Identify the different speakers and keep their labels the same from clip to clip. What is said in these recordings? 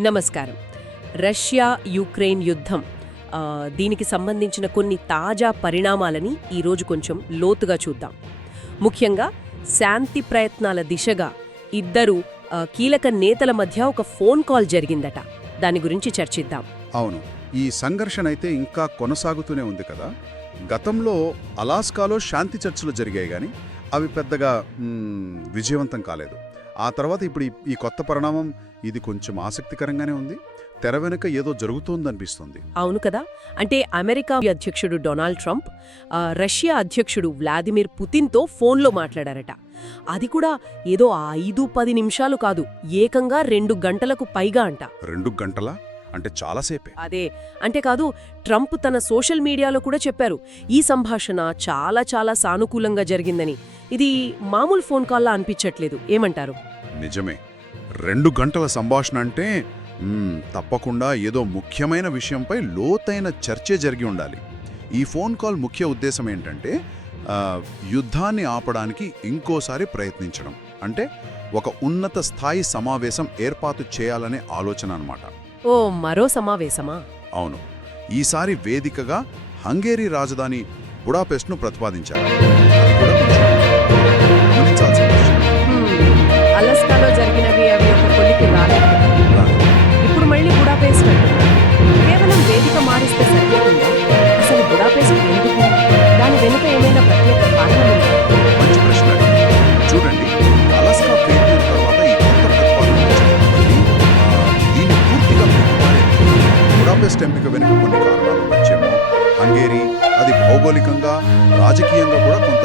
Speaker 1: నమస్కారం. Russia Ukraine యుద్ధం దీనికి సంబంధించిన కొన్ని తాజా పరిణామాలని ఈరోజు కొంచెం లోతుగా చూద్దాం. ముఖ్యంగా శాంతి ప్రయత్నాల దిశగా ఇద్దరు కీలక నేతల మధ్య ఒక ఫోన్ కాల్ జరిగిందట. దాని గురించి చర్చిద్దాం.
Speaker 2: అవును. ఈ సంఘర్షణ అయితే ఇంకా కొనసాగుతూనే ఉంది కదా. గతంలో అలాస్కాలో శాంతి చర్చలు జరిగాయి కానీ అవి పెద్దగా విజయవంతం కాలేదు. ఆ తర్వాత ఇప్పుడు ఈ- కొత్త పరిణామం ఇది కొంచెం ఆసక్తికరంగానే ఉంది. తెర వెనుక ఏదో జరుగుతోందనిపిస్తుంది.
Speaker 1: అవును కదా. అంటే అమెరికా అధ్యక్షుడు డొనాల్డ్ ట్రంప్ రష్యా అధ్యక్షుడు వ్లాదిమిర్ పుతిన్తో ఫోన్లో మాట్లాడారట. అది కూడా ఏదో ఐదు పది నిమిషాలు కాదు ఏకంగా రెండు గంటలకు పైగా అంట.
Speaker 2: రెండు గంటల? అంటే చాలాసేపే
Speaker 1: అదే. అంటే కాదు ట్రంప్ తన సోషల్ మీడియాలో కూడా చెప్పారు ఈ సంభాషణ చాలా చాలా సానుకూలంగా జరిగిందని. ఇది మామూలు ఫోన్ కాల్లా అనిపించట్లేదు. ఏమంటారు?
Speaker 2: నిజమే. రెండు గంటల సంభాషణ అంటే తప్పకుండా ఏదో ముఖ్యమైన విషయంపై లోతైన చర్చే జరిగి ఉండాలి. ఈ ఫోన్ కాల్ ముఖ్య ఉద్దేశం ఏంటంటే యుద్ధాన్ని ఆపడానికి ఇంకోసారి ప్రయత్నించడం. అంటే ఒక ఉన్నత స్థాయి సమావేశం ఏర్పాటు చేయాలనే ఆలోచన అన్నమాట.
Speaker 1: ఓ మరో సమావేశమా?
Speaker 2: అవును. ఈసారి వేదికగా హంగేరీ రాజధాని బుడాపెస్ట్ను ప్రతిపాదించారు. గమనించాల్సిన విషయం.
Speaker 1: అలస్కాలో జరిగినవి అవి ఒక కొలికి రాలేదు. ఇప్పుడు మళ్ళీ బుడాపేస్ట్ అంటున్నారు. కేవలం వేదిక మారిస్తే సరిపోతుందా? అసలు బుడాపేస్ట్ ఎందుకు? దాని వెనుక ఏమైనా ప్రత్యేక కారణం
Speaker 2: మంచి ప్రశ్న చూడండి అలాస్కా ఫెయిల్యూర్ తర్వాత ఈ కొత్త ప్రతిపాదన దీన్ని పూర్తిగా ఎంపిక వెనుక కొన్ని కారణాలు వచ్చేమో. హంగేరీ అది భౌగోళికంగా రాజకీయంగా కూడా కొంత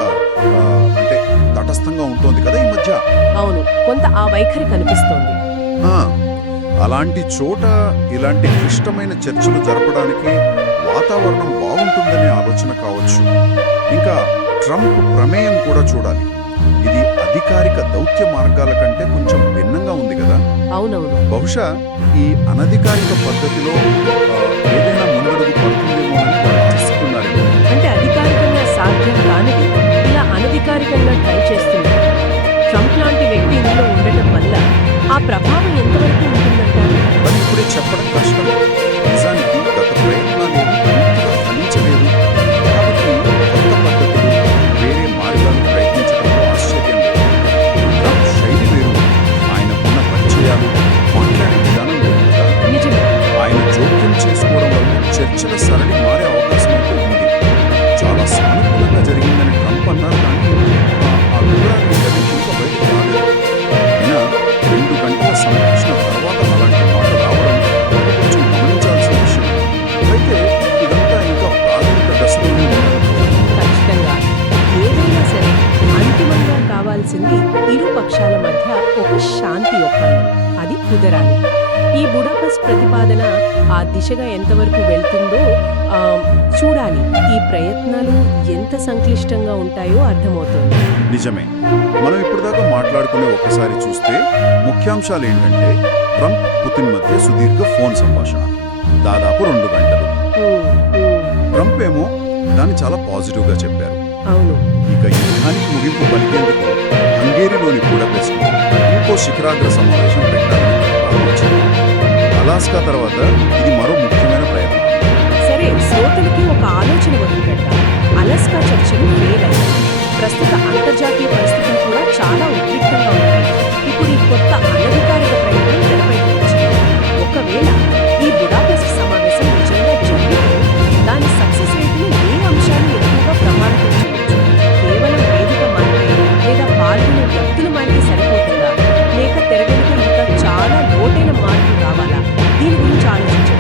Speaker 2: తటస్థంగా ఉంటుంది కదా ఈ మధ్య?
Speaker 1: అవును కొంత ఆ వైఖరి కనిపిస్తోంది.
Speaker 2: అలాంటి చోట ఇలాంటి క్లిష్టమైన చర్చలు జరపడానికి వాతావరణం బాగుంటుందనే ఆలోచన కావచ్చు. ఇంకా ట్రంప్ ప్రమేయం కూడా చూడాలి. ఇది అధికారిక దౌత్య మార్గాల కంటే కొంచెం భిన్నంగా ఉంది కదా?
Speaker 1: అవునవును.
Speaker 2: బహుశా ఈ అనధికారిక పద్ధతిలో చెప్పడం కష్టం. నిజానికి గత ప్రయత్నాలు పూర్తిగా ఫలించలేదు. కాబట్టి కొత్త పద్ధతులు వేరే మార్గాలు ప్రయత్నించడంలో ఆశ్చర్యం లేదు. ట్రంప్ శైలి వేరు. ఆయనకున్న పరిచయాలు మాట్లాడే విధానం వేరు ఆయన జోక్యం చేసుకోవడం వల్ల చర్చల సరళి మారే
Speaker 1: కావాల్సింది ఇరు పక్షాల మధ్య ఒక శాంతి ఒప్పందం. అది కుదరాలి. ఈ బుడాపెస్ట్ ప్రతిపాదన ఆ దిశగా ఎంతవరకు వెళ్తుందో చూడాలి. ఈ ప్రయత్నాలు ఎంత సంక్లిష్టంగా ఉంటాయో అర్థమవుతుంది.
Speaker 2: నిజమే. మనం ఇప్పటిదాకా మాట్లాడుకునే ఒక్కసారి చూస్తే ముఖ్యాంశాలు ఏంటంటే ట్రంప్ పుతిన్ మధ్య సుదీర్ఘ ఫోన్ సంభాషణ. దాదాపు రెండు గంటలు. ట్రంప్ ఏమో దాన్ని చాలా పాజిటివ్గా చెప్పారు.
Speaker 1: అవును.
Speaker 2: ఇక యుద్ధానికి ముగింపు పలికేందుకు హంగేరీలోని బుడపెస్ట్ ఇంకో శిఖరాగ్ర సమావేశం పెట్టాలని వచ్చింది అలాస్కా తర్వాత ఇది మరో ముఖ్యమైన ప్రయత్నం.
Speaker 1: సరే శ్రోతలకి ఒక ఆలోచన వదిలిపెడతాం అలస్కా చర్చలు ఫెయిల్ ప్రస్తుత అంతర్జాతీయ పరిస్థితులు కూడా చాలా